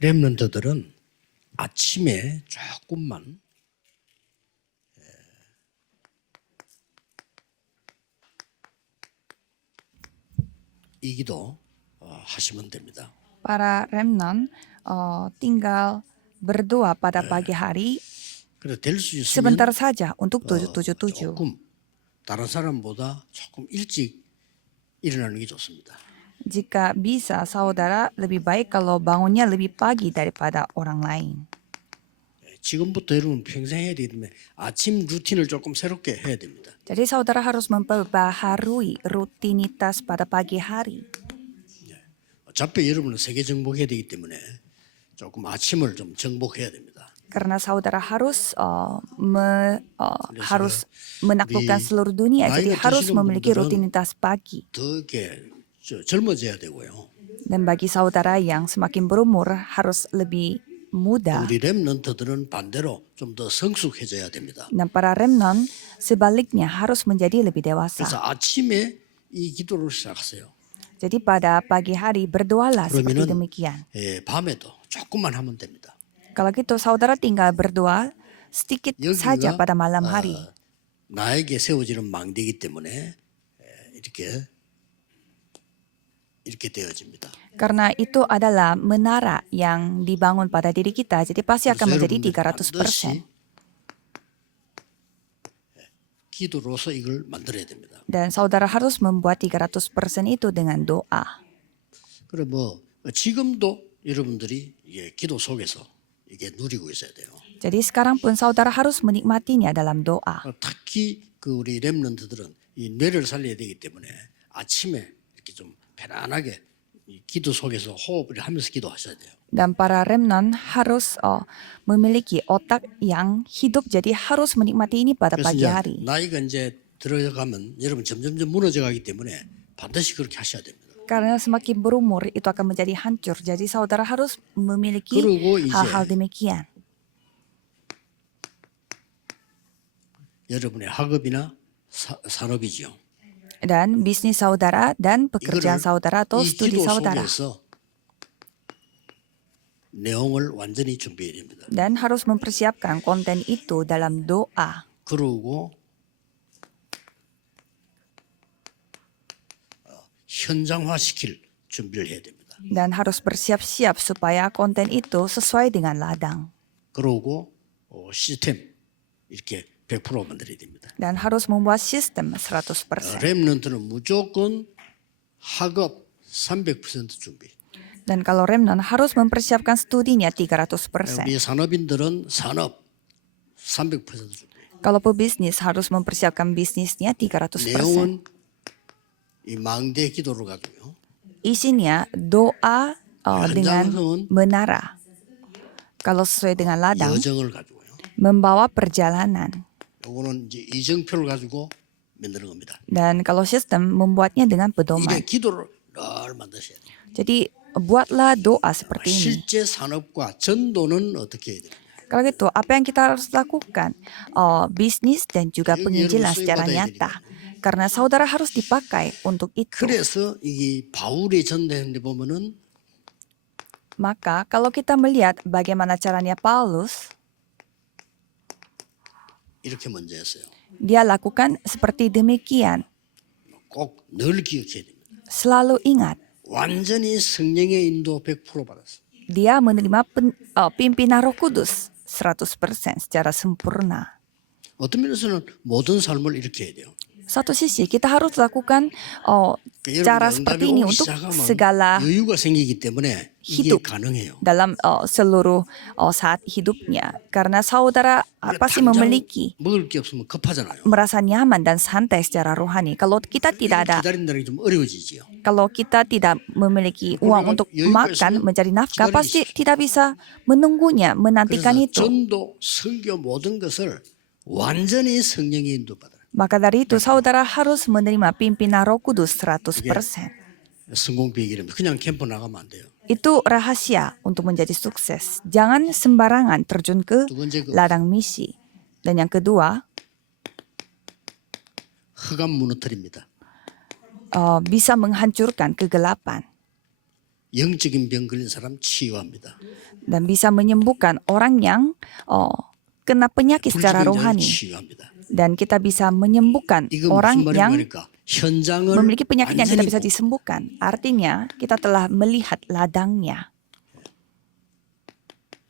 렘넌트들은 아침에 조금만 이 기도 하시면 됩니다. Para remnant tinggal berdoa pada pagi hari 그래 될 수 있으면 sebentar saja untuk 777. 조금 다른 사람보다 조금 일찍 일어나는 게 좋습니다. Jika bisa, saudara lebih baik kalau bangunnya lebih pagi daripada orang lain. 지금부터 여러분 평생 해야 되기 때문에 아침 루틴을 조금 새롭게 해야 됩니다. Jadi saudara harus memperbaharui rutinitas pada pagi hari. 어차피 여러분은 세계 정복해야 되기 때문에 조금 아침을 좀 정복해야 됩니다. Karena saudara harus harus menaklukkan seluruh dunia, jadi harus memiliki rutinitas pagi. 더 이렇게 젊어져야 되고요. Dan bagi saudara yang semakin berumur harus lebih muda. 우리 렘넌트들은 반대로 좀 더 성숙해져야 됩니다. Dan para remnant sebaliknya harus menjadi lebih dewasa. 그래서 아침에 이 기도를 시작하세요. Jadi pada pagi hari berdoalah seperti demikian. 밤에도 조금만 하면 됩니다. Kalau gitu saudara tinggal berdoa sedikit saja pada malam hari. 나에게 세워지는 망대이기 때문에 이렇게 되어집니다. Karena itu adalah menara yang dibangun pada diri kita, jadi pasti akan menjadi 300%. 기도로서 이걸 만들어야 됩니다. Dan saudara harus membuat 300% itu dengan doa. 그래 지금도 여러분들이 이게 기도 속에서 이게 누리고 있어야 돼요. Jadi sekarang pun saudara harus menikmatinya dalam doa. 특히 우리 렘넌트들은 이 뇌를 살려야 되기 때문에 아침에 이렇게 좀 편안하게 이 기도 속에서 호흡을 하면서 기도하셔야 돼요. Dan para remnant harus memiliki otak yang hidup, jadi harus menikmati ini pada pagi hari. 나이가 이제 들어가면 여러분 점점점 무너져 가기 때문에 반드시 그렇게 하셔야 됩니다. Karena semakin berumur itu akan menjadi hancur, jadi saudara harus memiliki hal-hal demikian. 여러분의 학업이나 산업이지요. Dan bisnis saudara dan pekerjaan saudara atau studi saudara. 내용을 완전히 준비해야 됩니다. Dan harus mempersiapkan konten itu dalam doa. 그리고 현장화시킬 준비를 해야 됩니다. Dan harus bersiap-siap supaya konten itu sesuai dengan ladang. 그리고 시스템 이렇게 100% 만들어야 됩니다. Dan harus membuat sistem 100%. 렘넌트는 무조건 학업 300% 준비. Dan kalau remnant harus mempersiapkan studinya 300%. 우리 산업인들은 산업 300% 준비. Kalau pebisnis harus mempersiapkan bisnisnya 300%. 내용은 이 망대 기도를 가지고요. Isinya doa dengan menara. Kalau sesuai dengan ladang, 여정을 가지고요. membawa perjalanan. 요거는 이제 이정표를 가지고 만드는 겁니다. Dan kalau sistem membuatnya dengan pedoman. 이래 기도를 늘 만드셔야 돼요. Jadi buatlah doa seperti ini. 실제 산업과 전도는 어떻게 해야 됩니까? Kalau gitu, apa yang kita harus lakukan? Bisnis dan juga penginjilan secara nyata. Karena saudara harus dipakai untuk itu. 그래서 이 바울의 전도행에 보면은 Maka kalau kita melihat bagaimana caranya Paulus, 이렇게 먼저 했어요. dia lakukan seperti demikian. 꼭 늘 기억해야 됩니다. Selalu ingat, 완전히 성령의 인도 100% 받았어요. dia menerima pimpinan Roh Kudus 100% secara sempurna. 어떤 면에서는 모든 삶을 이렇게 해야 돼요. Satu sisi kita harus lakukan cara seperti ini untuk segala 여유가 생기기 때문에 이게 hidup 가능해요. dalam seluruh saat hidupnya. Karena saudara pasti memiliki 먹을 게 없으면 급하잖아요. merasa nyaman dan santai secara rohani. Kalau kita tidak ada, 기다린다는 게 좀 어려워지지요. kalau kita tidak memiliki uang untuk makan, mencari nafkah, pasti tidak bisa menunggunya, menantikan itu. 전도, 설교 모든 것을 완전히 성령의 인도받아요. Maka dari itu saudara harus menerima pimpinan Roh Kudus 100%. 성공 비결입니다. 그냥 캠프 나가면 안 돼요. Itu rahasia untuk menjadi sukses. Jangan sembarangan terjun ke ladang misi. Dan yang kedua, 흑암 무너뜨립니다. bisa menghancurkan kegelapan. 영적인 병 걸린 사람 치유합니다. dan bisa menyembuhkan orang yang kena penyakit secara 불지병자를 rohani. 치유합니다. Dan kita bisa menyembuhkan 이거 orang 무슨 yang 말이니까 현장을 memiliki penyakit yang tidak 완전히 bisa 보고 disembuhkan. Artinya kita telah melihat ladangnya.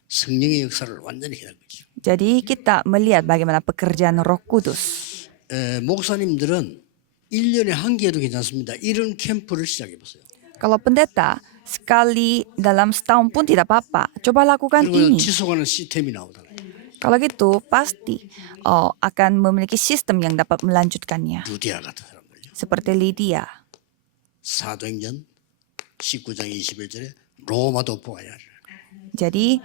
성령의 역사를 완전히 해야 거죠. Jadi kita melihat bagaimana pekerjaan Roh Kudus. 목사님들은 1년에 한 개도 괜찮습니다. 이런 캠프를 시작해 보세요. Kalau pendeta sekali dalam setahun pun tidak apa-apa. Coba lakukan 그리고 ini. 지속하는 시스템이 나오잖아요. Kalau gitu pasti akan memiliki sistem yang dapat melanjutkannya. 루디아 같은 사람들요. Seperti Lydia. 사도행전 19장 21절에 로마도 보아야 하리라. Jadi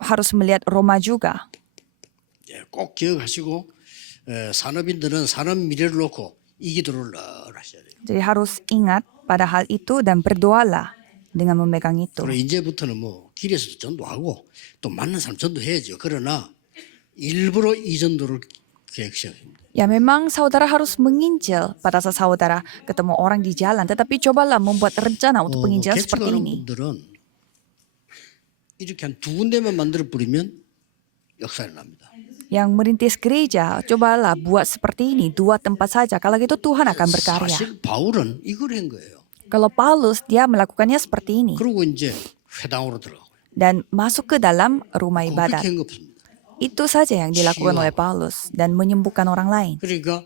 harus melihat Roma juga. 꼭 기억하시고 산업인들은 산업 미래를 놓고 이 기도를 늘 하셔야 돼요. Jadi harus ingat pada hal itu dan berdoalah dengan memegang itu. 그리고 이제부터는 뭐 길에서도 전도하고 또 만난 사람 전도해야죠. 그러나 일부러 이 전도를 계획 시작합니다. Ya memang saudara harus menginjil pada saat saudara ketemu orang di jalan. Tetapi cobalah membuat rencana untuk penginjilan seperti 개척하는 ini. 분들은 이렇게 한 두 군데만 만들어 버리면 역사가 납니다. Yang merintis gereja, cobalah buat seperti ini. 2 tempat saja. Kalau gitu Tuhan akan berkarya. 사실 바울은 이걸 한 거예요. Kalau Paulus, dia melakukannya seperti ini. 그리고 이제 회당으로 들어가고요. Dan masuk ke dalam rumah ibadat. 그렇게 한 거 없습니다. Itu saja yang dilakukan oleh Paulus. Dan menyembuhkan orang lain. 그러니까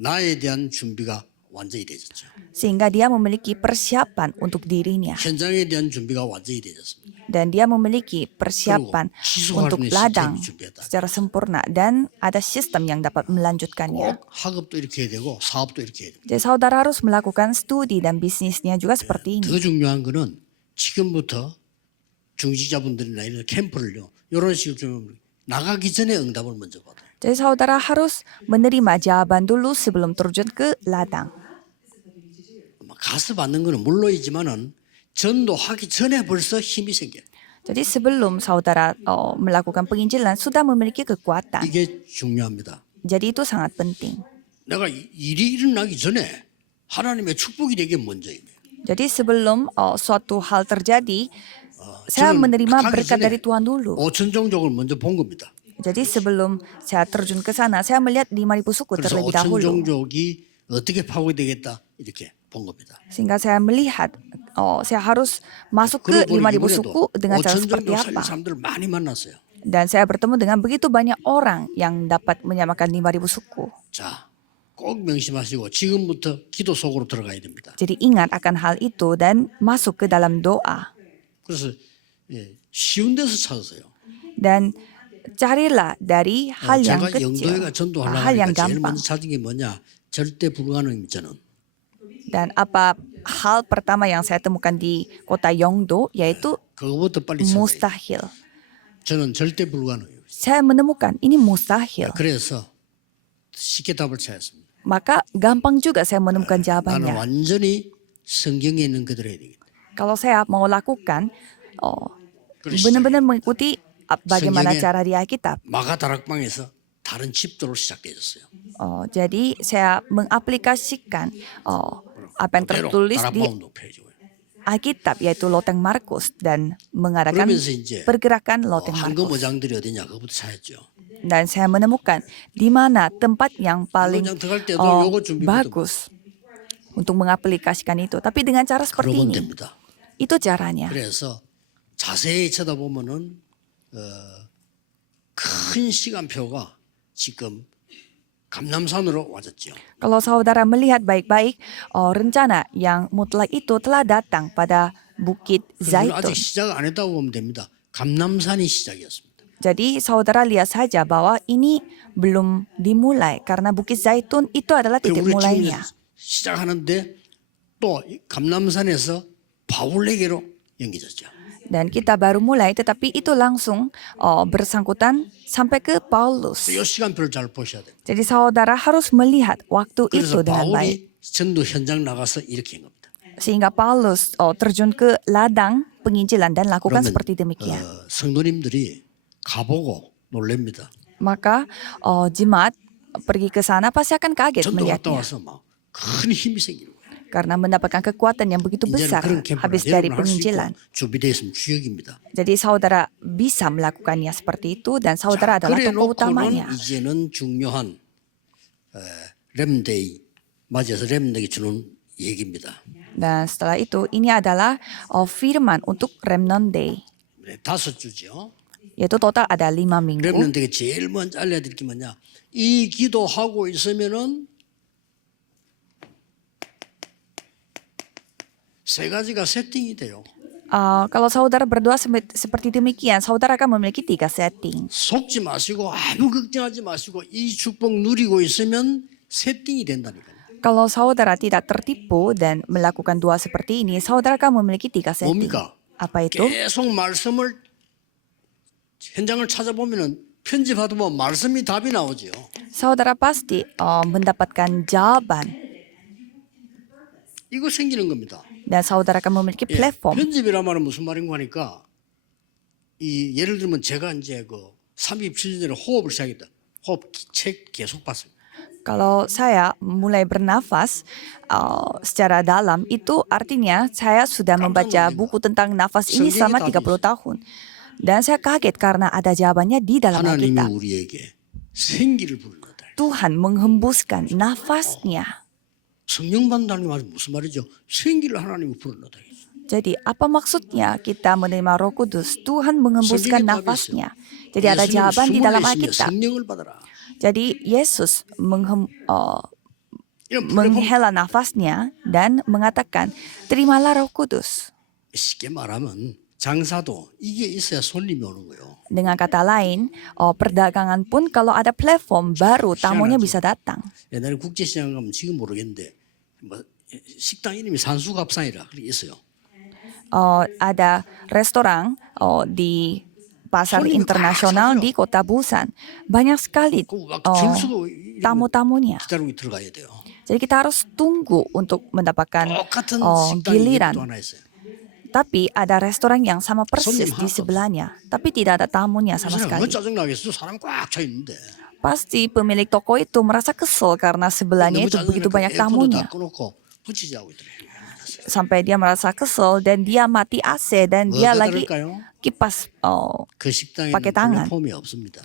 나에 대한 준비가 완전히 되졌죠. Sehingga dia memiliki persiapan untuk dirinya. 현장에 대한 준비가 완전히 되졌습니다. Dan dia memiliki persiapan untuk ladang secara sempurna. Dan ada sistem yang dapat melanjutkannya. 꼭 학업도 이렇게 해야 되고 사업도 이렇게 해야 됩니다. Jadi saudara harus melakukan studi dan bisnisnya juga seperti ini. 더 중요한 거는 지금부터 중지자분들이나 이런 캠프를요. 이런 식으로 좀 나가기 전에 응답을 먼저 받아요. Jadi saudara harus menerima jawaban dulu sebelum terjun ke ladang. 가서 받는 거는 물론이지만은 전도하기 전에 벌써 힘이 생겨요. Jadi sebelum saudara melakukan penginjilan sudah memiliki kekuatan. 이게 중요합니다. Jadi itu sangat penting. 내가 일이 일어나기 전에 하나님의 축복이 되게 먼저예요. Jadi sebelum suatu hal terjadi, saya menerima berkat dari Tuhan dulu. 5천 종족을 먼저 본 겁니다. Jadi sebelum saya terjun ke sana, saya melihat 5.000 suku 그래서 terlebih 5천 dahulu. 종족이 어떻게 파괴되겠다 이렇게 본 겁니다. Sehingga saya melihat, saya harus masuk ke 5.000 suku dengan cara 5천 seperti 종족 살린 apa. 사람들 많이 만났어요. Dan saya bertemu dengan begitu banyak orang yang dapat menyamakan 5.000 suku. 자, 꼭 명심하시고 지금부터 기도 속으로 들어가야 됩니다. Jadi ingat akan hal itu dan masuk ke dalam doa. 그래서 쉬운 데서 찾으세요. Dan carilah dari hal yang 제가 kecil, 영도회가 전도하려고 hal yang 하니까 제일 gampang. 먼저 찾은 게 뭐냐? 절대 불가능입니다. 저는. Dan apa hal pertama yang saya temukan di kota Yongdo yaitu 그거부터 빨리 찾아요. mustahil. 저는 절대 불가능해요. Saya menemukan ini mustahil. 그래서 쉽게 답을 찾았습니다. Maka gampang juga saya menemukan 나는 jawabannya. 완전히 성경에 있는 그대로 해야 되겠다. Kalau saya mau lakukan, benar-benar mengikuti bagaimana 성경에 cara di Alkitab. 마가 다락방에서 다른 집도로 시작되었어요. Jadi saya mengaplikasikan apa yang 그대로 tertulis di 다락방 높여줘요. Alkitab yaitu loteng Markus dan mengadakan 그러면서 이제 pergerakan loteng 황금 Markus. 어장들이 어디냐 그것부터 찾았죠. Dan saya menemukan di mana tempat yang paling 어장 들어갈 때도 요거 준비부터 bagus untuk mengaplikasikan itu. Tapi dengan cara seperti 그러면 ini, 됩니다. itu caranya. 그래서 자세히 쳐다보면은 큰 시간표가 지금 감남산으로 와졌죠. Kalau saudara melihat baik-baik, rencana yang mutlak itu telah datang pada Bukit 그래서 아직 Zaitun. 시작 안 했다고 보면 됩니다. 감남산이 시작이었습니다. Jadi saudara lihat saja bahwa ini belum dimulai karena Bukit Zaitun itu adalah 그리고 titik 우리 지금 mulainya. 시작하는데 또 감남산에서 바울에게로 연기졌죠. Dan kita baru mulai, tetapi itu langsung bersangkutan sampai ke Paulus. 이 시간표를 잘 보셔야 돼요. Jadi saudara harus melihat waktu 그래서 itu dengan baik. 바울이 전도 현장 나가서 이렇게 한 겁니다. Sehingga Paulus terjun ke ladang penginjilan dan lakukan 그러면 seperti demikian. 성도님들이 가보고 놀랍니다. Maka jemaat pergi ke sana pasti akan kaget 전도 갔다 melihatnya. 와서 막 큰 힘이 생기는 거예요. karena mendapatkan kekuatan yang begitu 이제는 besar 그런 캠프를 habis dari 여러분 할수 있고 penginjilan. 준비되어 있으면 주역입니다. Jadi saudara bisa melakukannya seperti itu dan 자, saudara adalah 그래 tokoh 놓고는 utamanya. 이제는 중요한 렘데이 맞아서 렘에게 주는 얘기입니다. Dan setelah itu ini adalah firman untuk Remnant Day. 네, 5주죠. Yaitu total ada 5 minggu. 렘넌트에게 제일 먼저 알려드릴 게 뭐냐? 이 기도하고 있으면은 세 가지가 세팅이 돼요. Kalau saudara berdoa seperti demikian, saudara akan memiliki 3 setting. 속지 마시고 아무 걱정하지 마시고 이 축복 누리고 있으면 세팅이 된다니까요. Kalau saudara tidak tertipu dan melakukan doa seperti ini, saudara akan memiliki 3 setting. 뭡니까? Apa itu? 계속 말씀을 현장을 찾아보면은 편집하다 보면 말씀이 답이 나오죠. Saudara pasti mendapatkan jawaban 이거 생기는 겁니다. dan saudara akan memiliki 예, platform. 편집이란 말은 무슨 말인가 하니까 이 예를 들면 제가 이제 그 37년 전에 호흡을 시작했다. 호흡 책 계속 봤어요. Kalau saya mulai bernafas secara dalam, itu artinya saya sudah membaca buku tentang nafas ini selama 30 tahun. Dan saya kaget karena ada jawabannya di dalam 하나님이 Alkitab. 우리에게 생기를 부르다. Tuhan menghembuskan nafasnya. 성령 받는다는 게 무슨 말이죠? 생기를 하나님이 부르다. Jadi apa maksudnya kita menerima Roh Kudus? Tuhan menghembuskan nafasnya. Jadi ada jawaban di dalam Alkitab. 성령을 받아라. Jadi Yesus 이런 플랫폼 menghela nafasnya dan mengatakan, terimalah Roh Kudus. 쉽게 말하면 장사도 이게 있어야 손님이 오는 거예요. Dengan kata lain, perdagangan pun kalau ada platform baru tamunya bisa datang. 옛날에 국제시장 가면 지금 모르겠는데 뭐 식당 이름이 산수갑상이라 그게 있어요. Ada restoran di pasar internasional di kota Busan. Banyak sekali 그줄 서고 tamu-tamunya. 기다리고 들어가야 돼요. Jadi kita harus tunggu untuk mendapatkan 똑같은 식당이 giliran. 또 하나 있어요. Tapi ada restoran yang sama persis di sebelahnya, tapi tidak ada tamunya sama 뭐 sekali. 짜증나겠어? 사람 꽉 차 있는데. Pasti pemilik toko itu merasa kesel karena sebelahnya itu begitu banyak tamunya. 다 끊고 붙이자고 있더래. Sampai dia merasa kesel dan dia mati AC dan dia 뭐가 lagi 다를까요? kipas 그 식당에는 pakai tangan. 플랫폼이 없습니다.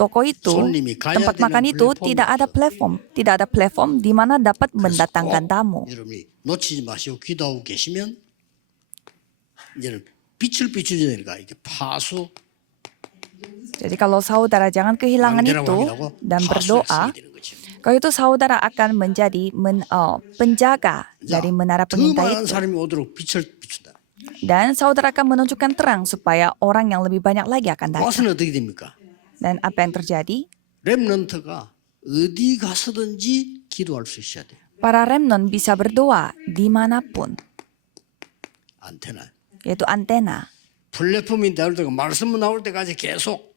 Toko itu, 손님이 가야 tempat 되는 makan itu 플랫폼이 tidak ada platform. Tidak ada platform di mana dapat mendatangkan tamu. 여러분이 놓치지 마시고 기도하고 계시면 이제는 빛을 비추지 되니까 이게 파수 Jadi kalau saudara jangan kehilangan 왕대라고 itu 하기도 하고 dan 파수를 berdoa, 쓰게 되는 거죠. kalau itu saudara akan menjadi penjaga dari menara 더 pengintai 많은 itu. 사람이 오도록 빛을 비춘다. Dan saudara akan menunjukkan terang supaya orang yang lebih banyak lagi akan datang. 와서는 어떻게 됩니까? Dan apa yang terjadi? 렘넌트가 어디 가서든지 기도할 수 있어야 돼요. Para remnant bisa berdoa dimanapun, 안테나. yaitu antena. 플랫폼이 나올 때가 말씀 나올 때까지 계속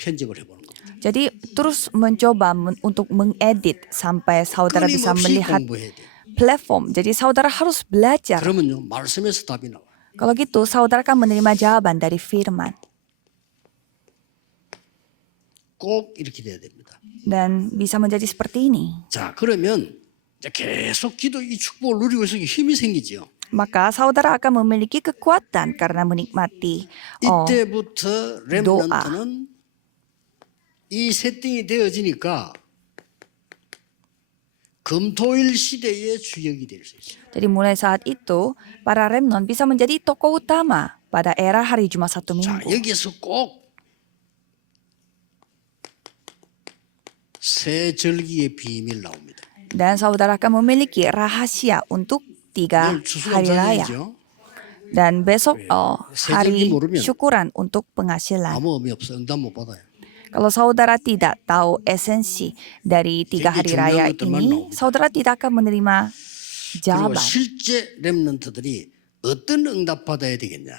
편집을 해보는 겁니다. Jadi terus mencoba untuk mengedit sampai saudara bisa 끊임없이 melihat 공부해야 돼요. platform. Jadi saudara harus belajar. 그러면요 말씀에서 답이 나와요. Kalau gitu saudara akan menerima jawaban dari firman. 꼭 이렇게 돼야 됩니다. Dan bisa menjadi seperti ini. 자 그러면 이제 계속 기도 이 축복을 누리고 있으니 힘이 생기죠. Maka saudara akan memiliki kekuatan karena menikmati 이때부터 렘넌트는 이 세팅이 되어지니까 금토일 시대의 주역이 될 수 있어요. Jadi mulai saat itu, para remnant bisa menjadi tokoh utama pada era hari Jumat Sabtu 자 Minggu. 여기서 꼭 새 절기의 비밀 나옵니다. Dan saudara akan memiliki rahasia untuk 3 내일 hari raya. 추수감사절이죠. Dan besok hari 모르면 syukuran untuk penghasilan. 아무 의미 없어 응답 못 받아요. Kalau saudara tidak tahu esensi dari 3 hari raya ini, saudara tidak akan menerima 그리고 jawaban. 실제 렘넌트들이 어떤 응답 받아야 되겠냐?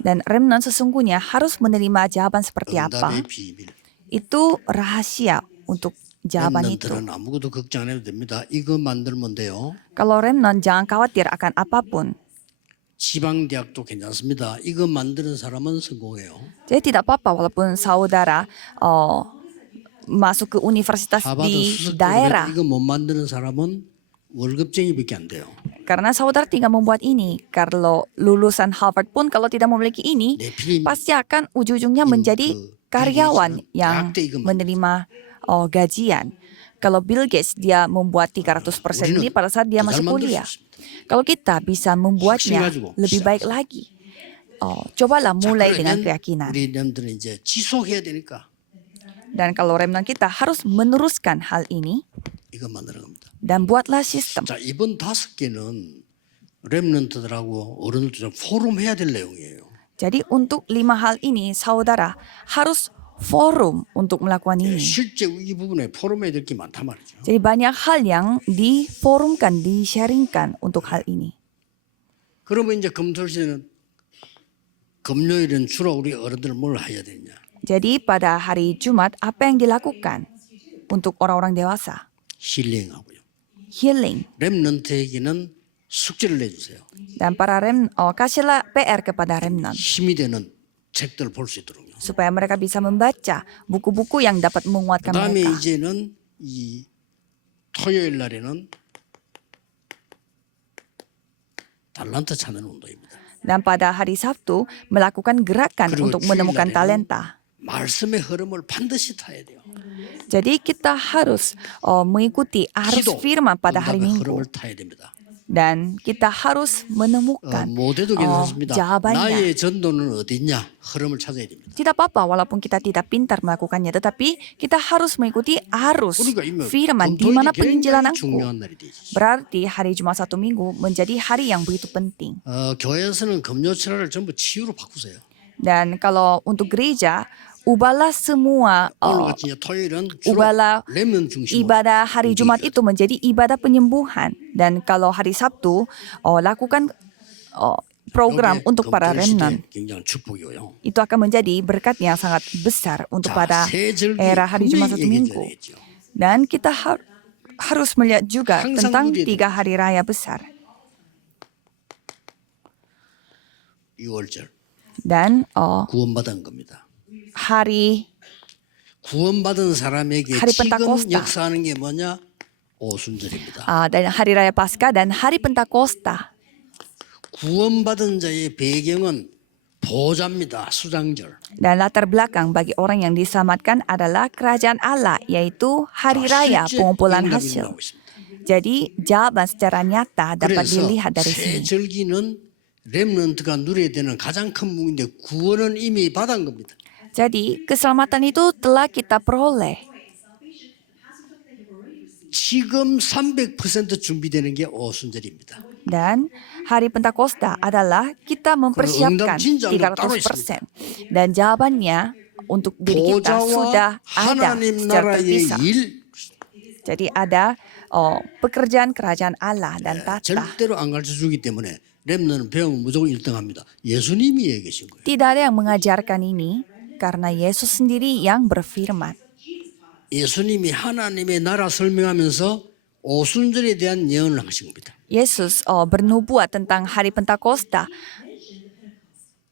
Dan remnant sesungguhnya harus menerima jawaban seperti apa. 응답의 비밀. Itu rahasia untuk jawaban itu. 렘넌트는 아무것도 걱정 안 해도 됩니다. 이거 만들면 돼요. Kalau remnant jangan khawatir akan apapun. 지방 대학도 괜찮습니다. 이거 만드는 사람은 성공해요. Jadi tidak apa-apa walaupun saudara masuk ke universitas 하버드 di 수석도 daerah. 이거 못 만드는 사람은 월급쟁이밖에 안 돼요. Karena saudara tinggal membuat ini. Kalau lulusan Harvard pun kalau tidak memiliki ini, 네피림 pasti akan ujung-ujungnya menjadi karyawan yang menerima gajian. Kalau Bill Gates dia membuat 300% ini pada saat dia masih kuliah. Kalau kita bisa membuatnya lebih baik lagi. Cobalah mulai dengan keyakinan. 우리 렘들은 이제 지속해야 되니까 Dan kalau remnant kita harus meneruskan hal ini 이거 만드는 겁니다. dan buatlah sistem. 자, 이번 5개는 렘넌트들하고 어른들 좀 포럼 해야 될 내용이에요. Jadi untuk 5 hal ini saudara harus forum untuk melakukan ini. 실제 이 부분에 포럼해야 될 게 많단 말이죠. Jadi banyak hal yang diforumkan, di-sharingkan untuk hal ini. 그러면 이제 금토일에는 금요일은 주로 우리 어른들 뭘 해야 되냐? Jadi pada hari Jumat apa yang dilakukan untuk orang-orang dewasa? 힐링하고요. Healing. 렘넌트에게는 숙제를 내주세요. Dan para kasihlah PR kepada remnant 힘이 되는 책들을 볼 수 있도록요. supaya mereka bisa membaca buku-buku yang dapat menguatkan 그다음에 mereka. 이제는 이 토요일 날에는 달란트 찾는 운동입니다. Dan pada hari Sabtu melakukan gerakan 그리고 untuk menemukan 주일날에는 talenta. 말씀의 흐름을 반드시 타야 돼요. Jadi kita harus mengikuti arus 기도, firman pada hari 응답의 Minggu. 흐름을 타야 됩니다. Dan kita harus menemukan 못해도 괜찮습니다. jawabannya. 나의 전도는 어딨냐? 흐름을 찾아야 됩니다. Tidak apa-apa walaupun kita tidak pintar melakukannya. Tetapi kita harus mengikuti arus 그러니까 이면 firman di mana 굉장히 penjelasanku. 중요한 날이 되죠. Berarti hari Jumat 1 Minggu menjadi hari yang begitu penting. 교회에서는 금요철을 전부 치유로 바꾸세요. Dan kalau untuk gereja, ubahlah semua 오늘 같이 이제 토요일은 주로 ubahlah 렘넌 중심으로 ibadah hari Jumat itu menjadi ibadah penyembuhan. Dan kalau hari Sabtu, lakukan program 여기에 untuk para 금토일 시대 remnant. 굉장히 축복이고요. Itu akan menjadi berkat yang sangat besar untuk pada 세 절기 era hari Jumat 1 분명히 Minggu. 얘기해야 되겠죠. Dan kita harus melihat juga 항상 tentang 누려야 3 hari raya besar. 6월절 Dan 구원받은 겁니다. hari 구원받은 사람에게 hari 지금 Pentakosta. 역사하는 게 뭐냐? 오순절입니다. dan hari raya Paskah dan hari Pentakosta. 구원받은 자의 배경은 보좌입니다. 수장절. Dan latar belakang bagi orang yang diselamatkan adalah kerajaan Allah, yaitu hari raya 실제 pengumpulan 응답이 hasil. 나오고 있습니다. Jadi jawaban secara nyata dapat 그래서 dilihat dari 새 sini. 절기는 렘넌트가 누려야 되는 가장 큰 부분인데 구원은 이미 받은 겁니다. Jadi keselamatan itu telah kita peroleh. 지금 300% 준비되는 게 오순절입니다. Dan hari Pentakosta adalah kita mempersiapkan 300%. Dan jawabannya untuk diri kita sudah 보좌와 ada 하나님 secara 나라의 terpisah. 일 Jadi ada pekerjaan kerajaan Allah dan tata. 절대로 안 가르쳐 주기 때문에 렘넌은 배우면 무조건 1등합니다. 예수님이 얘기해 계신 거예요. Tidak ada yang mengajarkan ini karena Yesus sendiri yang berfirman. 예수님이 하나님의 나라 설명하면서 오순절에 대한 예언을 하신 겁니다. Yesus bernubuat tentang hari Pentakosta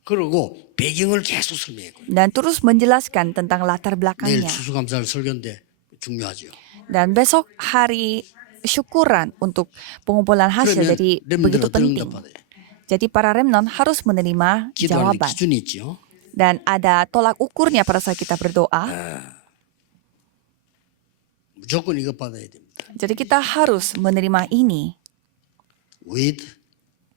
그리고 배경을 계속 설명했고 dan terus menjelaskan tentang latar 내일 belakangnya. 추수감사절 설교인데 중요하죠. Dan besok hari syukuran untuk pengumpulan hasil 그러면 jadi 렘들은 begitu 어떤 penting. 응답받아요? Jadi para remnant harus menerima 기도하는 jawaban. 기준이 있죠. Dan ada tolak ukurnya pada saat kita berdoa. 무조건 이것 받아야 됩니다. Jadi kita harus menerima ini, With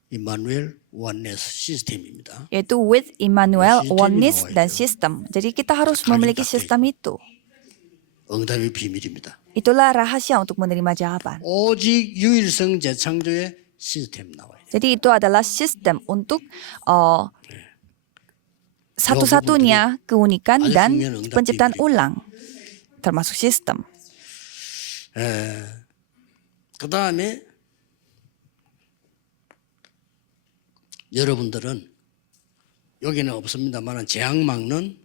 Emmanuel Oneness 시스템입니다. yaitu with Immanuel, sistem이 oneness, 나와 dan 있죠. sistem. Jadi kita harus memiliki sistem itu. 응답의 비밀입니다. Itulah rahasia untuk menerima jawaban. 오직 유일성 재창조의 시스템 나와요. Jadi itu adalah sistem untuk satu-satunya keunikan 아주 dan 중요한 응답 penciptaan 비밀입니다. ulang, termasuk sistem. 그 다음에 여러분들은 여기는 없습니다만 재앙 막는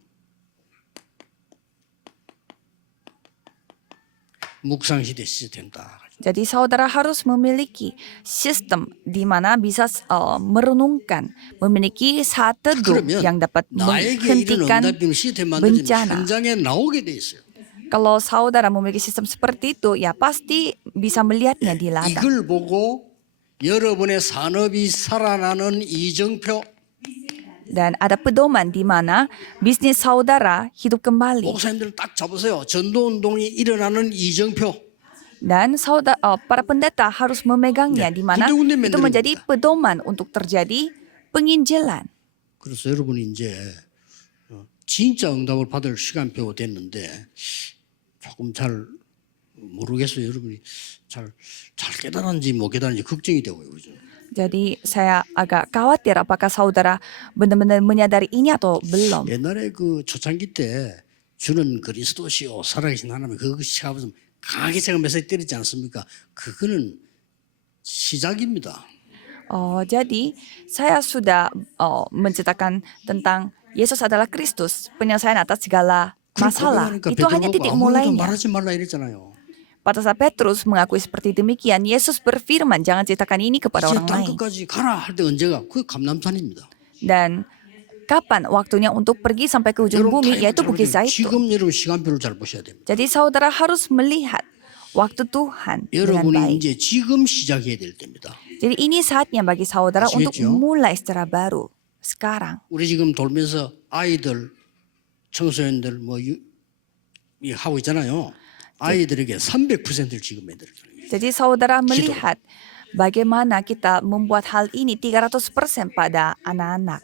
묵상시대 시스템 다. Jadi saudara harus memiliki sistem di mana bisa merenungkan, memiliki saat teduh 그러면 yang dapat 나에게 이런 menghentikan 응답 비밀 시스템 만들면 bencana. 현장에 나오게 돼 있어요. Kalau saudara memiliki sistem seperti itu, ya pasti bisa melihatnya di ladang. 이걸 보고 여러분의 산업이 살아나는 이정표, Dan ada pedoman di mana bisnis saudara hidup kembali. 목사님들 딱 잡으세요. 전도운동이 일어나는 이정표. Dan para pendeta harus memegangnya di mana 군데군데 itu menjadi 만들어냅니다. pedoman untuk terjadi penginjilan. 그래서 여러분이 이제 진짜 응답을 받을 시간표 됐는데 조금 잘 모르겠어요. 여러분이 잘 깨달았는지 못 깨달았는지 걱정이 되고요. 그죠? Jadi saya agak khawatir apakah saudara benar-benar menyadari ini atau belum. 옛날에 그 초창기 때 주는 그리스도시요 살아계신 하나님 그것이 하면서 강하게 제가 메시지 때리지 않습니까? 그거는 시작입니다. Jadi saya sudah menceritakan tentang Yesus adalah Kristus, penyelesaian atas segala masalah. Itu hanya titik mulainya. 말하지 말라 이랬잖아요. Pada saat Petrus mengakui seperti demikian, Yesus berfirman, jangan ceritakan ini kepada 이제 orang 땅 lain. 끝까지 가라 할 때 언제가? 그 감남산입니다. Dan kapan waktunya untuk pergi sampai ke ujung 여러분 bumi, yaitu Bukit Zaitun. 지금 여러분 시간표를 잘 보셔야 됩니다. Jadi saudara harus melihat waktu Tuhan dengan 여러분이 baik. 이제 지금 시작해야 될 때입니다. Jadi ini saatnya bagi saudara untuk 아시겠죠? mulai secara baru. Sekarang. 우리 지금 돌면서 아이들, 청소년들 하고 있잖아요. 아이들에게 300%를 지금 해야 돼요. Jadi saudara melihat bagaimana kita membuat hal ini 300% pada anak-anak.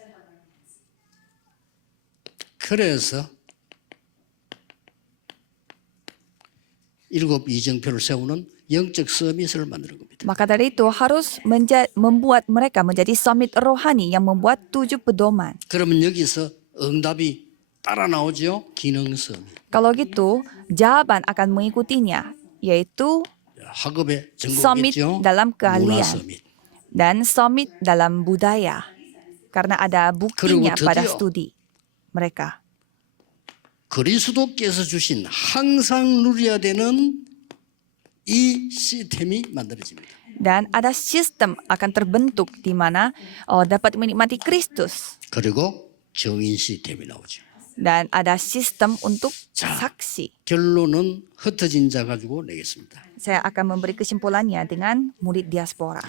그래서 7 이정표를 세우는 영적 서밋을 만드는 겁니다. Maka dari itu harus membuat mereka menjadi summit rohani yang membuat 7 pedoman. 그러면 여기서 응답이 따라 나오죠. 기능 서밋. Kalau gitu, jawaban akan mengikutinya, yaitu 학업의 summit 전공이겠죠. dalam 문화 keahlian 서밋. dan summit dalam budaya. Karena ada buktinya 그리고 pada 드디어 studi mereka. 그리스도께서 주신 항상 누려야 되는 이 시스템이 만들어집니다. Dan ada sistem akan terbentuk di mana dapat menikmati Kristus. 그리고 정인 시스템이 나오죠. Dan ada sistem untuk 자, saksi. 결론은 흩어진 자 가지고 내겠습니다. Saya akan memberi kesimpulannya dengan murid diaspora.